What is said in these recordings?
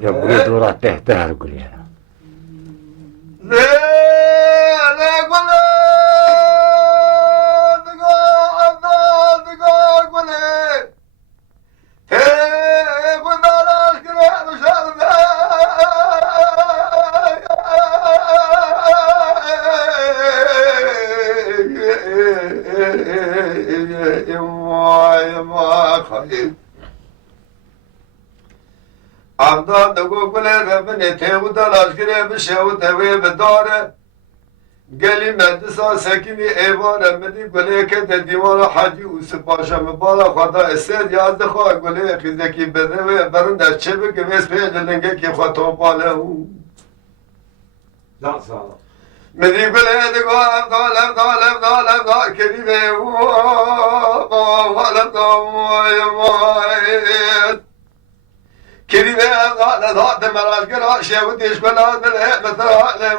يا ولد ورا تحتها القول يا عمدان دقو قولي ربني تيغو دلاش كري بشيو تاوي بداره قالي مدسا سكيني ايوان مدي قولي كده ديوان حاجي وسباشا مبالا خدا السيد يازد خواه قولي خيزكي بدوي برندر چبك ويس بيج لنگه كي خطو باله لا صالح مدي قولي دقو افضال كريمي كريمة ذات مراج قرا شاود يشبلا بالهي مثلا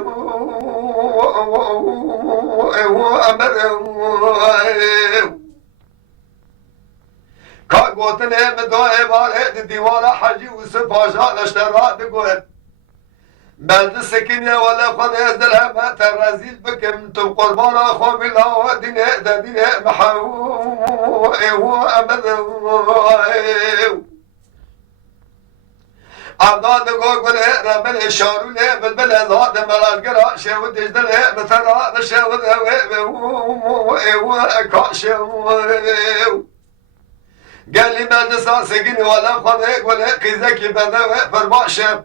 كاغوتن مدوي بار ديوالا حجي وسباشا نشترا بقول بلد سكينة ولا خد يزدلها ما ترازيل بكم تو قربان اخو بالله ودين محاو عداد قول رب الشارو له بلبل ذات ملاجرا شاود دجله مثلا بشاود قال لي بعد ساسقني ولا خذ ولا قزك بدا فرماشه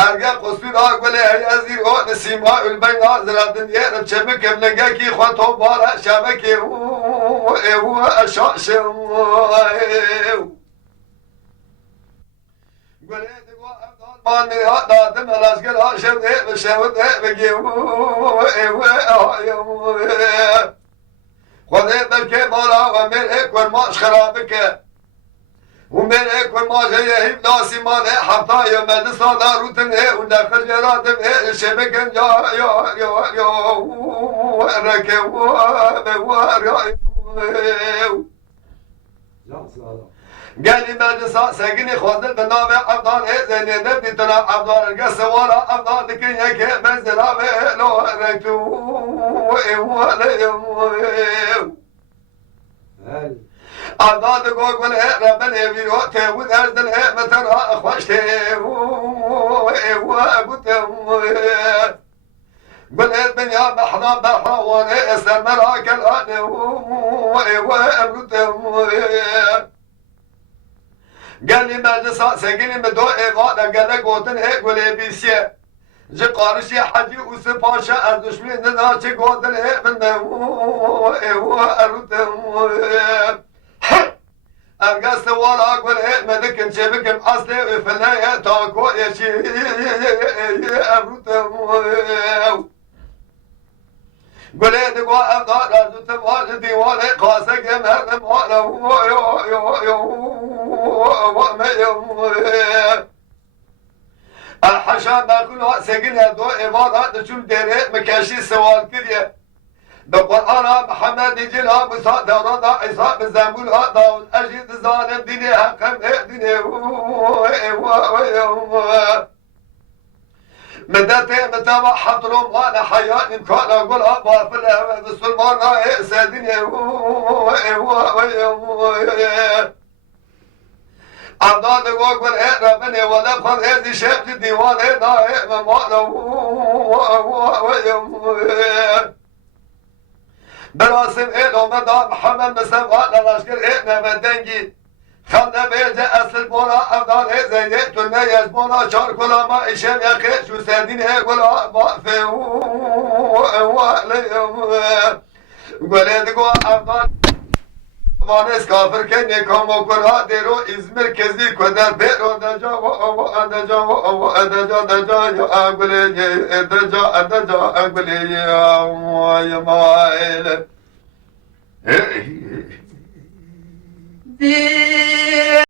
ارجع قصير اقول يا ازير او نسيما البين زرا الدنيا ربك بلقاكي خطو بارا شبكي هو اشاش ماني دادم الاشقر عشان بشاود بجيو خذ بالكي مالا وملك والماش خرابك وملك والماش هي ناسي مال حتى يوم الصلاة روتن وداخل جرادم الشبكن يا ركوا لا صالح قال لي مدرسة ساقني خذ بنابع أفضل زين نبدي ترى أفضل القصة ورا أفضل لكن يك منزل لو ركتو هل أفضل تقول ولا ربنا يبيرو تقول أرزل مثلا أخوشته وأبوته بلد بنيا بحنا بحنا وانا استمر كالآن وأبوته قال لي مدرسة ساقني مدو إيغانا قال قوتن هيك ولا بيسيه جي قارشي حجي وسباشا أردشمي نداشي قوتن هيك من أرقصت ولا أقول هيك مدكن شبكن أصلي وفنايا تاكو يشي أبروتهم قلت قوى أفضل أرجو تبغى ديواني قاسك يمهر الحشا باكل سجن هدو إبادة تشوف ديري مكاشي سوال كريه بقرآن محمد جل بساط دوران عيسى بزنبول داود أجد ظالم ديني حقم ديني مدتي متابع حضرهم وانا حياة إمكان أقول أبا في الهوى بسلمان سادني عمدان أقول ربني ولا بخل هذه شاب الديوان نائم ماله براسم إلو مدى محمد مستوى للأشكر إحنا مدنجي خلنا بيجا أصل بونا أفضل زيني تلنا يجبونا شار كلا ما إشام يخي شو سادين هيقول ما في ولد قوى أفضل وانس كافر كني كامو كرها ديرو إزمر كزي كدر بيرو دجا يا أقولي دجا أقولي يا مايل دي